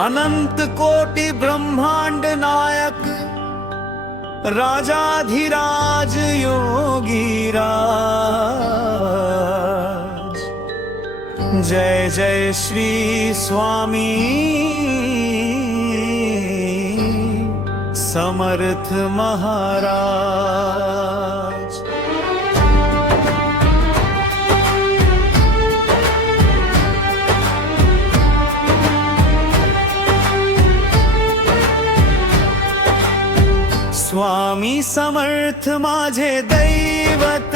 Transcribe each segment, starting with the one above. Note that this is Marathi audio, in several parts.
अनंत कोटि ब्रह्मांड नायक राजाधिराज योगीराज। जय जय श्री स्वामी समर्थ महाराज। स्वामी समर्थ माझे दैवत,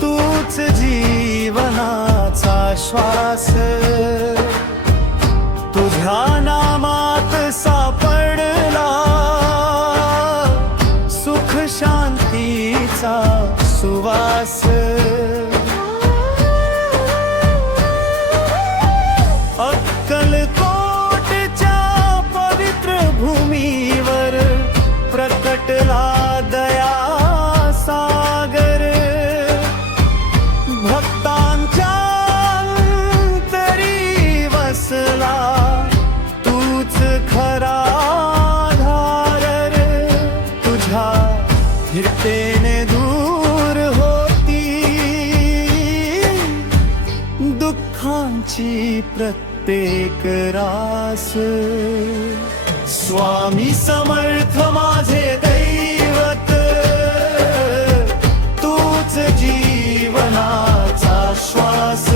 तूच जीवनाचा श्वास। तुझ्या नामात सापडला सुख शांतीचा सुवास। अक्कलकोटच्या पवित्र भूमीवर प्रकटला दया सागर। भक्तांच्या अंतरी वसला तूच खरा आधार। तुझ्या फिरतेने दूर होती दुःखांची प्रत्येक रास। स्वामी समर्थ माझे दैवत, तूच जीवनाचा श्वास।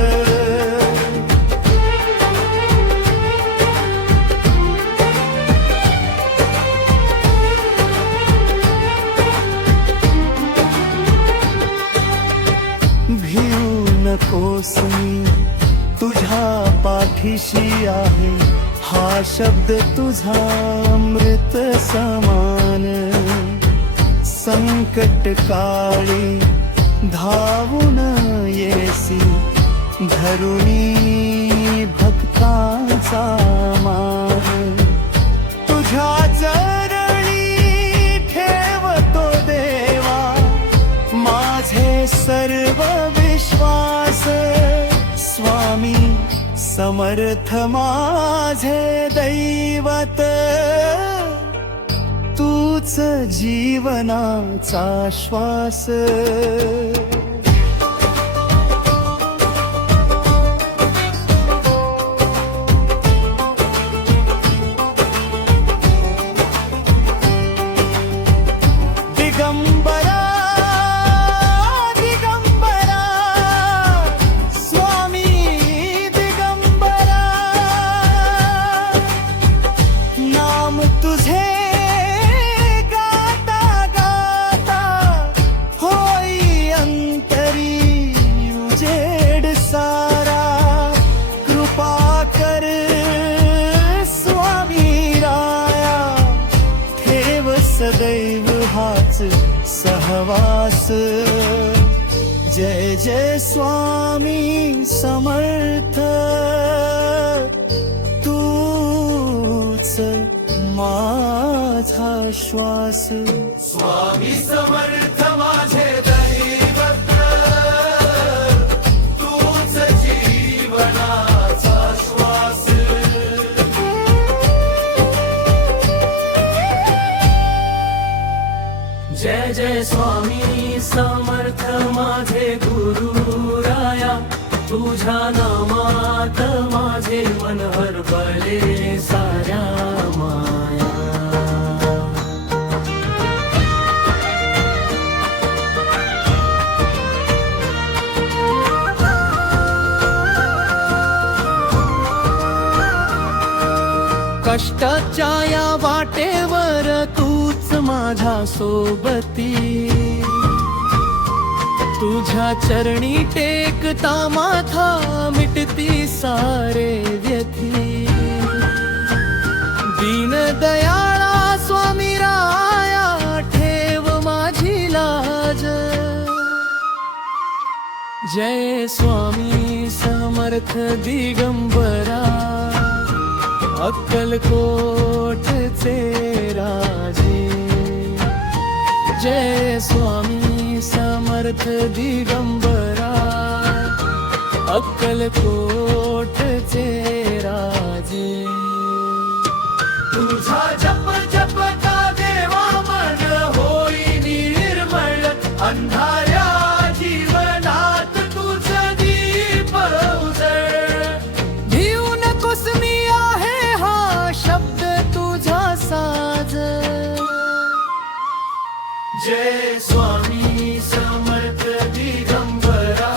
भिऊ नकोस मी तुझ्या पाठीशी आहे। हा शब्द तुझा अमृत समान। संकट काळी धावून येसी धरुणी भक्तांचा मान। तुझ्या चरणी ठेवतो देवा माझे सर्व विश्वास। स्वामी समर्थ माझे दैवत, तूच जीवनाचा श्वास। दिगंबरा सदैव हाच सहवास। जय जय स्वामी समर्थ, तूच माझा श्वास। स्वामी समर्थ माझे दैवत, तूच जीवनाचा श्वास। जय जय स्वामी समर्थ माझे गुरुराया। तुझ्या नामात माझे मन हरपले साऱ्या माया। कष्टाच्या या वाटेवर तूच माझ्या सोबती। तुझ्या चरणी टेकता माथा मिटती सारे व्यथी। दीन दयाळा स्वामी राया ठेव माझी लाज। जय स्वामी समर्थ दिगंबरा, अक्कलकोटचे राजे। जय स्वामी समर्थ दिगंबरा, अक्कलकोटचे राजे. तुझा जप जपता देवा मन होई निर्मळ अंधाऱ्या जीवनात तुझं दीप उजळ. भिऊ नकोस मी आहे हा शब्द तुझा साज. जय स्वामी समर्थ दिगंबरा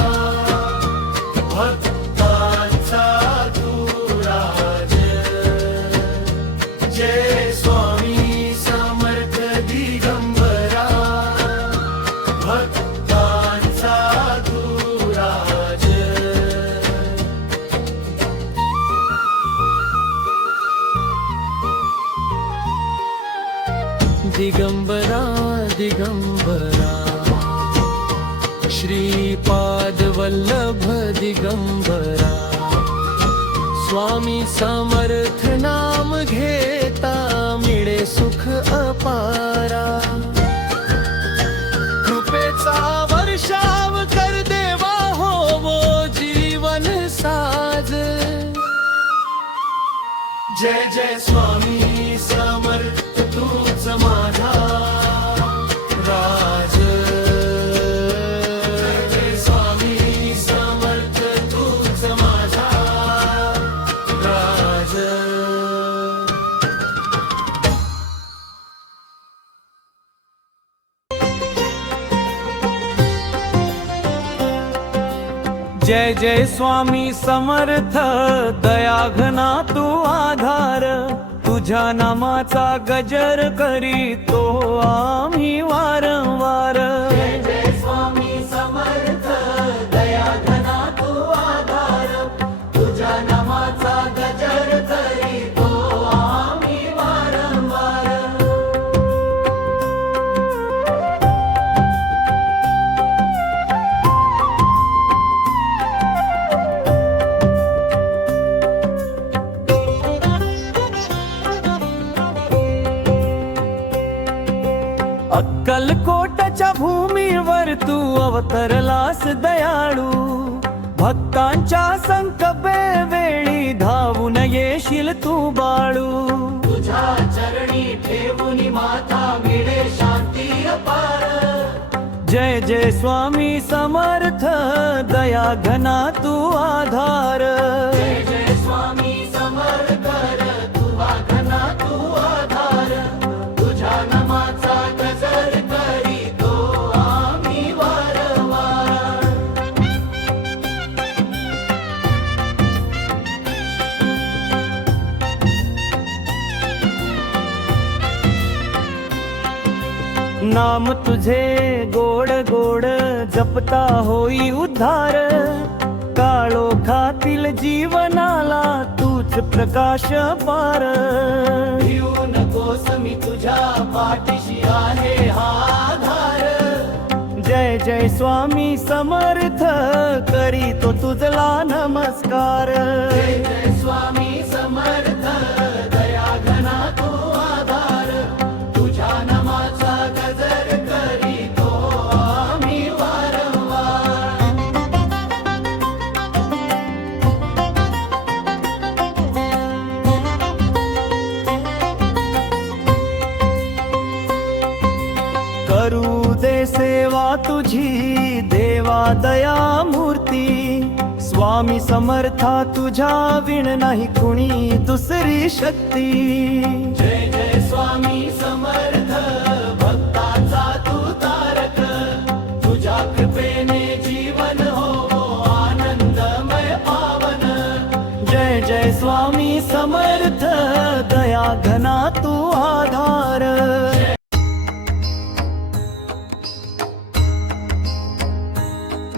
भक्तांचा तू राज. जय स्वामी समर्थ दिगंबरा भक्तांचा तू राज. दिगंबरा दिगंबरा श्रीपाद वल्लभ दिगंबरा. स्वामी समर्थ नाम घेता मिळे सुख अपारा. कृपेचा वर्षाव कर देवा होवो जीवन साज. जय जय स्वामी समर्थ तूच माझा राज. जय जय स्वामी समर्थ तूच माझा राज. जय जय स्वामी समर्थ दया घना तू आधार. तुझ्या नामाचा गजर करीतो आम्ही वारंवार. जय जय स्वामी समर्थ दया घना तू आधार. तुझ्या नामाचा गजर करीतो आम्ही वारंवार. अक्कलकोटच्या भूमीवर तू अवतरलास दयाळू. भक्तांच्या संकटे वेळी धावून येशील तू बाळू. तुझ्या चरणी ठेवून माथा मिळे शांती अपार. जय जय स्वामी समर्थ दया घना तू आधार. जय जय स्वामी समर्थ तुझा घना तू आधार. तुझ्या नामाचा गजर करीतो आम्ही वारंवार. नाम तुझे गोड गोड जपता होई उद्धार. काळोखातील जीवनाला तूच प्रकाश पार. भिऊ नकोस मी तुझ्या पाठीशी आहे हा आधार. जय जय स्वामी समर्थ करीतो तुझला नमस्कार. जय जय स्वामी समर्थ दया घना तू आधार. तुझ्या नामाचा गजर करीतो आम्ही वारंवार. करू दे सेवा तुझी देवा दया मूर्ती. स्वामी समर्था तुझ्या विण नाही कुणी दुसरी शक्ती. जय जय स्वामी समर्थ भक्ताचा तू तारक. तुझ्या कृपेने जीवन हो आनंदमय पावन. जय जय स्वामी समर्थ दया घना तू आधार.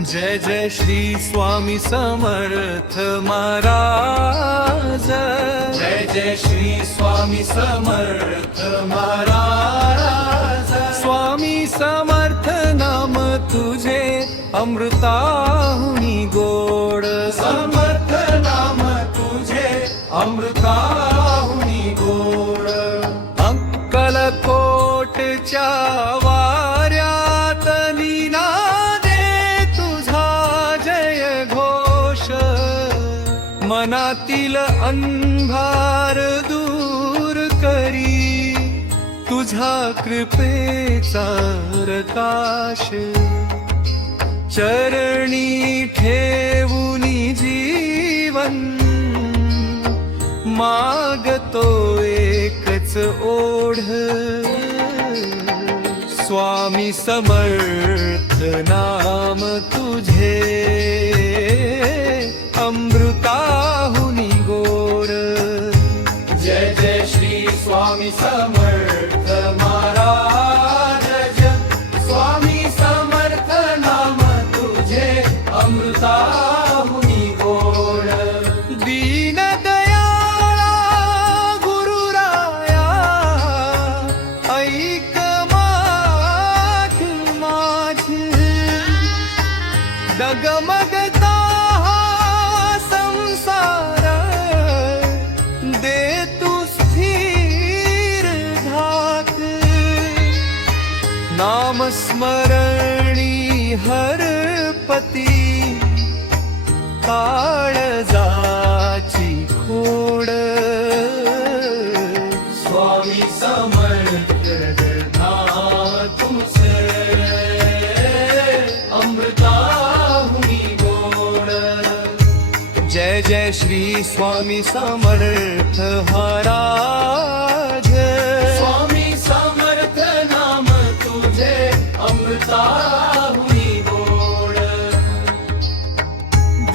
जय जय श्री स्वामी समर्थ महाराज. जय जय श्री स्वामी समर्थ महाराज. स्वामी समर्थ नाम तुझे अमृताहुनी गोड. समर्थ नाम तुझे अमृताहुनी गोड. अक्कलकोटच्या वाऱ्यात निनादे तुझा जय घोष. मनातील अंधार दूर करी तुझा कृपेचा प्रकाश चरणी ठेवूनी जीवन मागतो एकच ओढ स्वामी समर्थ नाम तुझे अमृताहुनी गोड जय जय श्री स्वामी समर्थ महाराज जय स्वामी समर्थ नाम तुझे अमृताहुनी गोड दीन दयाळा गुरुराया ऐक माठ माझी डगमगता हा संसार दे तू स्थिर धाक नाम स्मरणी हरपती काळजाची खोड स्वामी समर्थ नाम तुझे अमृताहुनी गोड जय जय श्री स्वामी समर्थ महाराज स्वामी समर्थ नाम तुझे अमृताहुनी गोड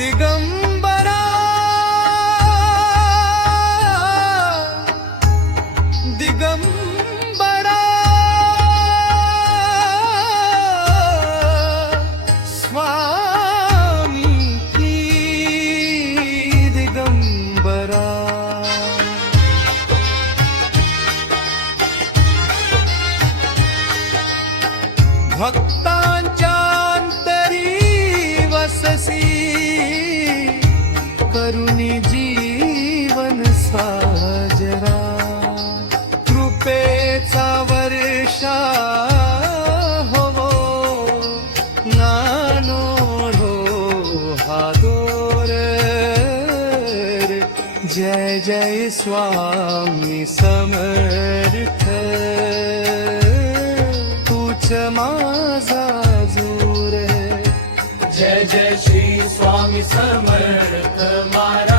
दिगंबरा दिगंबरा स्वामी की दिगंबरा भक्तांच्या अंतरी वससी करुणी जीवन साजरा कृपेचा वर्षा होवो नानो हा दोर जय जय स्वामी समर्थ तूच माझा जोर जय जय श्री स्वामी समर्थ महाराज